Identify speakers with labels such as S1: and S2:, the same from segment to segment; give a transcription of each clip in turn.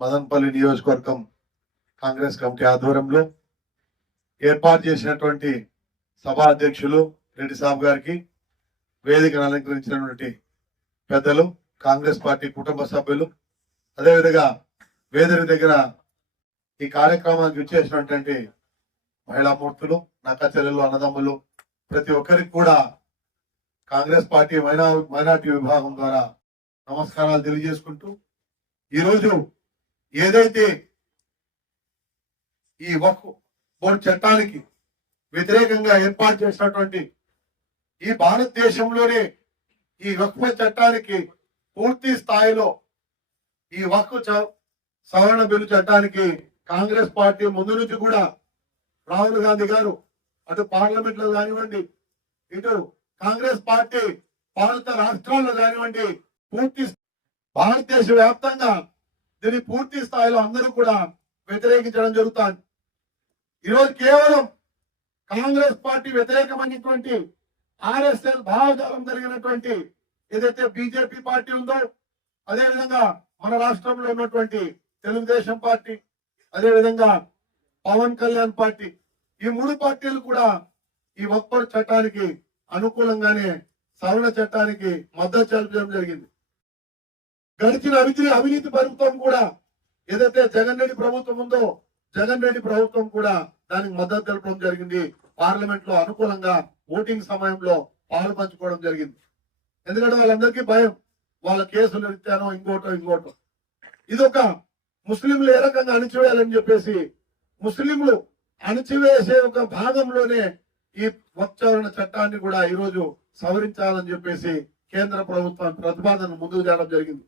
S1: ఈరోజు మదన్పల్లి నియోజకవర్గం కాంగ్రెస్ కమిటీ ఆధ్వర్యంలో ఏర్పాటు చేసినటువంటి సభా అధ్యక్షులు రెడ్డి సాబ్ గారికి వేదికను అలంకరించినటువంటి పెద్దలు కాంగ్రెస్ పార్టీ కుటుంబ సభ్యులు అదేవిధంగా వేదిక దగ్గర ఈ కార్యక్రమానికి విచ్చేసినటువంటి మహిళా మూర్తులు నక్క చెల్లెలు అన్నదమ్ములు ప్రతి ఒక్కరికి కూడా కాంగ్రెస్ పార్టీ మైనా మైనార్టీ విభాగం ద్వారా నమస్కారాలు తెలియజేసుకుంటూ ఈరోజు ఏదైతే ఈ వక్ బోర్డు చట్టానికి వ్యతిరేకంగా ఏర్పాటు చేసినటువంటి ఈ భారతదేశంలోనే ఈ వక్ఫ్ చట్టానికి పూర్తి స్థాయిలో ఈ వక్ఫ్ సవరణ బిల్లు చట్టానికి కాంగ్రెస్ పార్టీ ముందు నుంచి కూడా రాహుల్ గాంధీ గారు అటు పార్లమెంట్లో కానివ్వండి ఇటు కాంగ్రెస్ పార్టీ పాలిత రాష్ట్రాల్లో కానివ్వండి పూర్తి భారతదేశ వ్యాప్తంగా దీన్ని పూర్తి స్థాయిలో అందరూ కూడా వ్యతిరేకించడం జరుగుతుంది ఈరోజు కేవలం కాంగ్రెస్ పార్టీ వ్యతిరేకమైనటువంటి ఆర్ఎస్ఎస్ భావజాలం జరిగినటువంటి ఏదైతే బీజేపీ పార్టీ ఉందో అదే విధంగా మన రాష్ట్రంలో ఉన్నటువంటి తెలుగుదేశం పార్టీ అదేవిధంగా పవన్ కళ్యాణ్ పార్టీ ఈ మూడు పార్టీలు కూడా ఈ ఒక్కరు చట్టానికి అనుకూలంగానే సవరణ చట్టానికి మద్దతు తెలపడం జరిగింది. గడిచిన అవినీతి అవినీతి ప్రభుత్వం కూడా ఏదైతే జగన్ రెడ్డి ప్రభుత్వం ఉందో జగన్ రెడ్డి ప్రభుత్వం కూడా దానికి మద్దతు తెలపడం జరిగింది. పార్లమెంట్లో అనుకూలంగా ఓటింగ్ సమయంలో పాలు పంచుకోవడం జరిగింది. ఎందుకంటే వాళ్ళందరికీ భయం. వాళ్ళ కేసులు ఇచ్చానో ఇంకోటో ఇంకోటో. ఇది ఒక ముస్లింలు ఏ రకంగా అణిచివేయాలని చెప్పేసి ముస్లింలు అణిచివేసే ఒక భాగంలోనే ఈ వక్చవరణ చట్టాన్ని కూడా ఈరోజు సవరించాలని చెప్పేసి కేంద్ర ప్రభుత్వం ప్రతిపాదన ముందుకు తేవడం జరిగింది.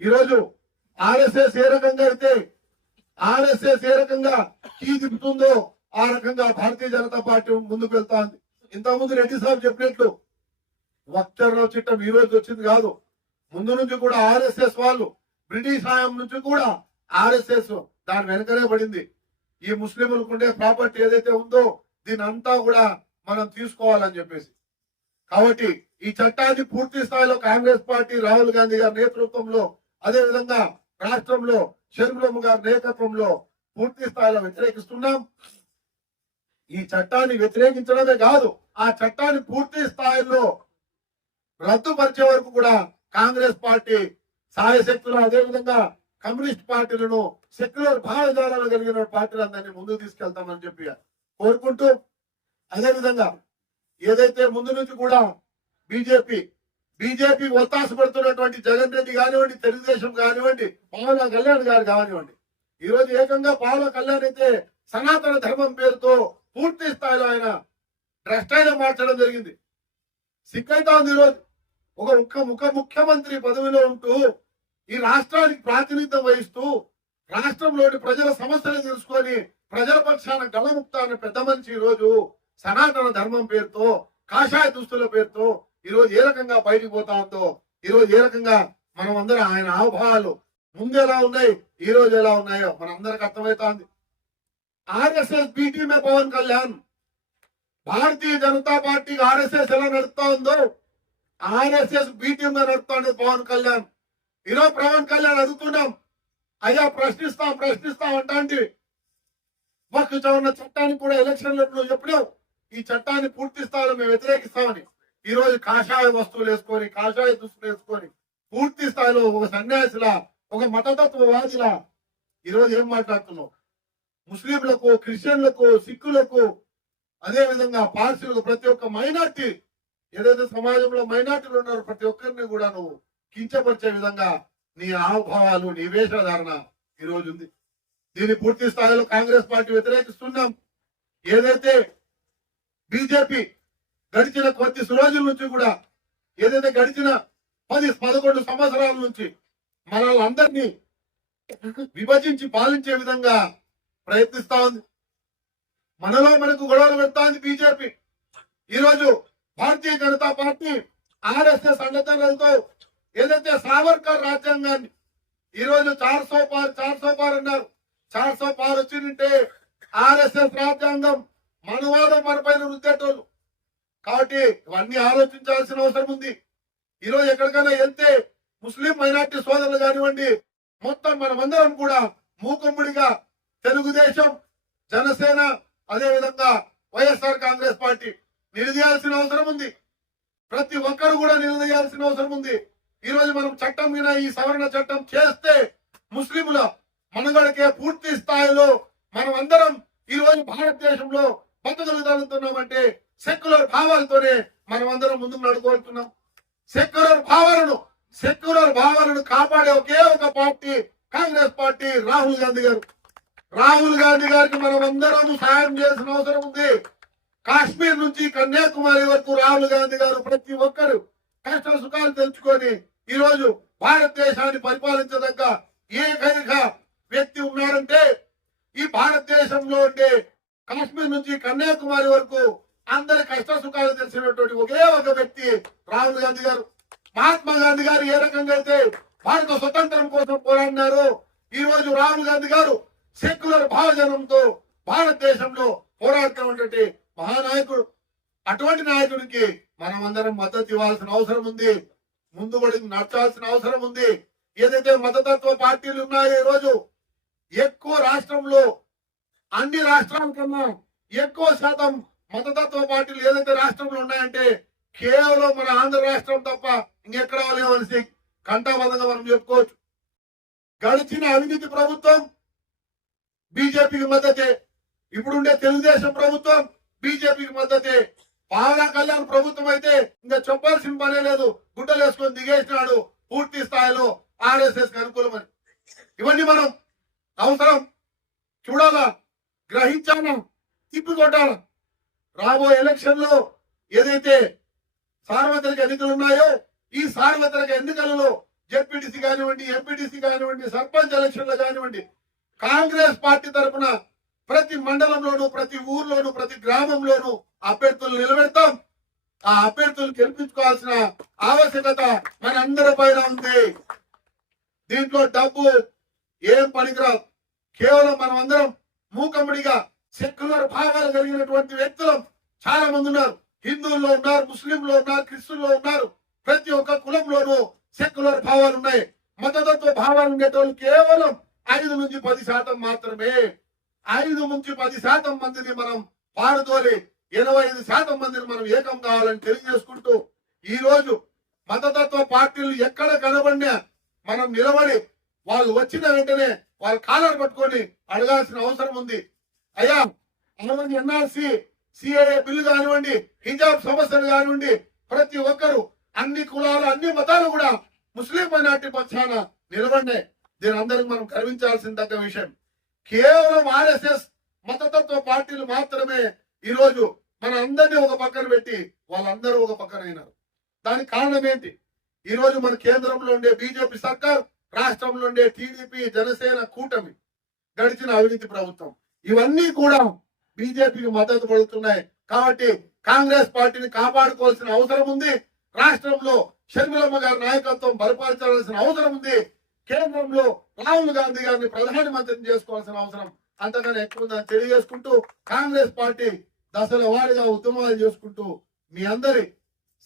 S1: ఈరోజు ఆర్ఎస్ఎస్ ఏ రకంగా అయితే ఆర్ఎస్ఎస్ ఏ రకంగా కీ తిప్పుతుందో ఆ రకంగా భారతీయ జనతా పార్టీ ముందుకు వెళ్తాంది. ఇంతకుముందు రెడ్డి సాబ్ చెప్పినట్లు వక్చరణ చట్టం ఈ రోజు వచ్చింది కాదు. ముందు నుంచి కూడా ఆర్ఎస్ఎస్ వాళ్ళు బ్రిటిష్ హయాం నుంచి కూడా ఆర్ఎస్ఎస్ దాని వెనకనే పడింది. ఈ ముస్లింలకు ఉండే ప్రాపర్టీ ఏదైతే ఉందో దీని అంతా కూడా మనం తీసుకోవాలని చెప్పేసి. కాబట్టి ఈ చట్టాన్ని పూర్తి స్థాయిలో కాంగ్రెస్ పార్టీ రాహుల్ గాంధీ గారి నేతృత్వంలో అదే విధంగా రాష్ట్రంలో షర్మిలమ్మ గారి నేతృత్వంలో పూర్తి స్థాయిలో వ్యతిరేకిస్తున్నాం. ఈ చట్టాన్ని వ్యతిరేకించడమే కాదు ఆ చట్టాన్ని పూర్తి స్థాయిలో రద్దుపరిచే వరకు కూడా కాంగ్రెస్ పార్టీ సాయశక్తులు అదేవిధంగా కమ్యూనిస్ట్ పార్టీలను సెక్యులర్ భావజాలాలు కలిగిన పార్టీలందరినీ ముందుకు తీసుకెళ్తామని చెప్పి కోరుకుంటూ అదే విధంగా ఏదైతే ముందు నుంచి కూడా బీజేపీ బీజేపీ ఒత్తాస పడుతున్నటువంటి జగన్ రెడ్డి కానివ్వండి తెలుగుదేశం కానివ్వండి పవన్ కళ్యాణ్ గారు కానివ్వండి ఈ రోజు ఏకంగా పవన్ కళ్యాణ్ అయితే సనాతన ధర్మం పేరుతో పూర్తి స్థాయిలో ఆయన భ్రష్టాయిన మార్చడం జరిగింది. సిక్కైతా ఉంది ఈరోజు. ఒక ముఖ్య ముఖ ముఖ్యమంత్రి పదవిలో ఉంటూ ఈ రాష్ట్రానికి ప్రాతినిధ్యం వహిస్తూ రాష్ట్రంలోని ప్రజల సమస్యలు తెలుసుకొని ప్రజల పక్షాన గళముక్త అనే పెద్ద మనిషి ఈరోజు రోజు సనాతన ధర్మం పేరుతో కాషాయ దుస్తుల పేరుతో ఈ రోజు ఏ రకంగా బయటికి పోతా ఉందో ఈ రోజు ఏ రకంగా మనం అందరం ఆయన ఆభావాలు ముందు ఎలా ఉన్నాయి ఈ రోజు ఎలా ఉన్నాయో మన అందరికి అర్థమవుతోంది. ఆర్ఎస్ఎస్ బీటీమే పవన్ కళ్యాణ్. భారతీయ జనతా పార్టీ ఆర్ఎస్ఎస్ ఎలా నడుస్తా ఉందో ఆర్ఎస్ఎస్ బీటీ మీద పవన్ కళ్యాణ్. ఈరోజు పవన్ కళ్యాణ్ అడుగుతున్నాం అయ్యా ప్రశ్నిస్తాం ప్రశ్నిస్తాం అంటే మాకు ఉన్న చట్టానికి కూడా ఎలక్షన్లో నువ్వు చెప్పినావు ఈ చట్టాన్ని పూర్తి మేము వ్యతిరేకిస్తామని. ఈ రోజు కాషాయ వస్తువులు వేసుకొని కాషాయ దుస్తులు వేసుకొని పూర్తి స్థాయిలో ఒక సన్యాసిలా ఒక మతతత్వవాదిలా ఈ రోజు ఏం మాట్లాడుతున్నావు? ముస్లింలకు క్రిస్టియన్లకు సిక్కులకు అదే విధంగా పార్సీలకు ప్రతి ఒక్క మైనార్టీ ఏదైతే సమాజంలో మైనార్టీలు ఉన్నారో ప్రతి ఒక్కరిని కూడా నువ్వు కించపరిచే విధంగా నీ ఆభావాలు నీ వేషధారణ ఈ రోజు ఉంది. దీన్ని పూర్తి స్థాయిలో కాంగ్రెస్ పార్టీ వ్యతిరేకిస్తున్నాం. ఏదైతే బీజేపీ గడిచిన కొద్ది రోజుల నుంచి కూడా ఏదైతే గడిచిన పది పదకొండు సంవత్సరాల నుంచి మనల్ని అందరినీ విభజించి పాలించే విధంగా ప్రయత్నిస్తా ఉంది. మనలో మనకు గొడవలు పెడతా ఉంది బీజేపీ. ఈరోజు భారతీయ జనతా పార్టీ ఆర్ఎస్ఎస్ సంఘటనలతో ఏదైతే సావర్కర్ రాజ్యాంగాన్ని ఈ రోజు చార్ సో పార్ చార్ సో పార్ అన్నారు. చార్ సో పార్ వచ్చిందంటే ఆర్ఎస్ఎస్ రాజ్యాంగం మనవాదం మన పైన రుద్దేటోళ్ళు. కాబట్టి ఇవన్నీ ఆలోచించాల్సిన అవసరం ఉంది. ఈ రోజు ఎక్కడికైనా వెళ్తే ముస్లిం మైనార్టీ సోదరులు కానివ్వండి మొత్తం మనమందరం కూడా మూకుమ్మడిగా తెలుగుదేశం జనసేన అదే విధంగా వైఎస్ఆర్ కాంగ్రెస్ పార్టీ నిలదీయాల్సిన అవసరం ఉంది. ప్రతి ఒక్కరు కూడా నిలదీయాల్సిన అవసరం ఉంది. ఈ రోజు మనం చట్టం మీద ఈ సవరణ చట్టం చేస్తే ముస్లింల మనుగడకే పూర్తి స్థాయిలో మనం అందరం ఈ రోజు భారతదేశంలో బతకగలుగుతున్నామంటే సెక్యులర్ భావాలతోనే మనం అందరం ముందుకు నడుకోవాలనుకున్నాం. సెక్యులర్ భావాలను సెక్యులర్ భావాలను కాపాడే ఒకే ఒక పార్టీ కాంగ్రెస్ పార్టీ రాహుల్ గాంధీ గారు. రాహుల్ గాంధీ గారికి మనం అందరం సాయం చేయాల్సిన అవసరం ఉంది. కాశ్మీర్ నుంచి కన్యాకుమారి వరకు రాహుల్ గాంధీ గారు ప్రతి ఒక్కరు కష్ట సుఖాలు తెలుసుకొని ఈ రోజు భారతదేశాన్ని పరిపాలించదగ్గ ఏకైక వ్యక్తి ఉన్నారంటే ఈ భారతదేశంలో ఉండే కాశ్మీర్ నుంచి కన్యాకుమారి వరకు అందరి కష్ట సుఖాలు తెలిసినటువంటి ఒకే ఒక వ్యక్తి రాహుల్ గాంధీ గారు. మహాత్మా గాంధీ గారు ఏ రకంగా అయితే భారత స్వతంత్రం కోసం పోరాడినారో ఈ రోజు రాహుల్ గాంధీ గారు సెక్యులర్ భావజనంతో భారతదేశంలో పోరాడుతున్నటువంటి మహానాయకుడు. అటువంటి నాయకుడికి మనం అందరం మద్దతు ఇవ్వాల్సిన అవసరం ఉంది. ముందుబడి నడచాల్సిన అవసరం ఉంది. ఏదైతే మతతత్వ పార్టీలు ఉన్నాయో ఈ రోజు ఎక్కువ రాష్ట్రంలో అన్ని రాష్ట్రాల కన్నా ఎక్కువ శాతం మతతత్వ పార్టీలు ఏదైతే రాష్ట్రంలో ఉన్నాయంటే కేవలం మన ఆంధ్ర రాష్ట్రం తప్ప ఇంకెక్కడ లేవలసి కంఠాబద్ధంగా మనం చెప్పుకోవచ్చు. గడిచిన అవినీతి ప్రభుత్వం బీజేపీకి మద్దతే ఇప్పుడుండే తెలుగుదేశం ప్రభుత్వం బీజేపీకి మద్దతే. పావనా కళ్యాణ్ ప్రభుత్వం అయితే ఇంకా చెప్పాల్సిన పనే లేదు. గుడ్డలు వేసుకొని దిగేసినాడు పూర్తి స్థాయిలో ఆర్ఎస్ఎస్కి అనుకూలమని. ఇవన్నీ మనం అవసరం చూడాలా గ్రహించాలా తిప్పికొట్టాలా? రాబోయే ఎలక్షన్లో ఏదైతే సార్వత్రిక ఎన్నికలు ఉన్నాయో ఈ సార్వత్రిక ఎన్నికలలో జెడ్పీటీసీ కానివ్వండి ఎంపీటీసీ కానివ్వండి సర్పంచ్ ఎలక్షన్లు కానివ్వండి కాంగ్రెస్ పార్టీ తరఫున ప్రతి మండలంలోను ప్రతి ఊర్లోను ప్రతి గ్రామంలోను అభ్యర్థులు నిలబెడతాం. ఆ అభ్యర్థులు గెలిపించుకోవాల్సిన ఆవశ్యకత మన అందరి పైన ఉంది. దీంట్లో డబ్బు ఏం పనికిరావు కేవలం మనం అందరం మూకముడిగా సెక్యులర్ భావాలు కలిగినటువంటి వ్యక్తులు చాలా మంది ఉన్నారు. హిందువుల్లో ఉన్నారు ముస్లింలో ఉన్నారు క్రిస్టియన్లో ఉన్నారు. ప్రతి ఒక్క కులంలోనూ సెక్యులర్ భావాలు ఉన్నాయి. మతతత్వ భావాలు ఉండేటోళ్ళు కేవలం ఐదు నుంచి పది శాతం మాత్రమే. ఐదు నుంచి పది శాతం మందిని మనం పారుతోలి ఇరవై ఐదు శాతం మందిని మనం ఏకం కావాలని తెలియజేసుకుంటూ ఈ రోజు మతతత్వ పార్టీలు ఎక్కడ కనబడినా మనం నిలబడి వాళ్ళు వచ్చిన వెంటనే వాళ్ళ కాలర్ పట్టుకొని అడగాల్సిన అవసరం ఉంది. అయ్యా అలాగే ఎన్ఆర్సి సిఏఏ బిల్లు కానివ్వండి హిజాబ్ సమస్యలు కానివ్వండి ప్రతి ఒక్కరు అన్ని కులాలు అన్ని మతాలు కూడా ముస్లిం మైనార్టీ పక్షాన నిలబడినాయి దీని అందరికి మనం గర్వించాల్సిన తగ్గ విషయం. కేవలం ఆర్ఎస్ఎస్ మతతత్వ పార్టీలు మాత్రమే ఈ రోజు మన అందరినీ ఒక పక్కన పెట్టి వాళ్ళందరూ ఒక పక్కన అయినారు. దానికి కారణం ఏంటి? ఈ రోజు మన కేంద్రంలో ఉండే బీజేపీ సర్కార్ రాష్ట్రంలో ఉండే టీడీపీ జనసేన కూటమి గడిచిన అవినీతి ప్రభుత్వం. ఇవన్నీ కూడా బీజేపీకి మద్దతు పడుతున్నాయి. కాబట్టి కాంగ్రెస్ పార్టీని కాపాడుకోవాల్సిన అవసరం ఉంది. రాష్ట్రంలో షర్మిలమ్మ గారి నాయకత్వం బలపరచాల్సిన అవసరం ఉంది. కేంద్రంలో రాహుల్ గాంధీ గారిని ప్రధానమంత్రిని చేసుకోవాల్సిన అవసరం అంతకన్నా ఎక్కువ ఉందని తెలియజేసుకుంటూ కాంగ్రెస్ పార్టీ దశల వారీగా ఉద్యమాలు చేసుకుంటూ మీ అందరి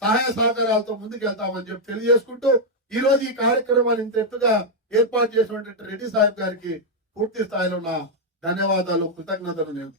S1: సహాయ సహకారాలతో ముందుకెళ్తామని చెప్పి తెలియజేసుకుంటూ ఈ రోజు ఈ కార్యక్రమాన్ని ఇంత ఎత్తుగా ఏర్పాటు చేసినటువంటి రెడ్డి సాహెబ్ గారికి పూర్తి స్థాయిలో నా ధన్యవాదాలు కృతజ్ఞతలు నేను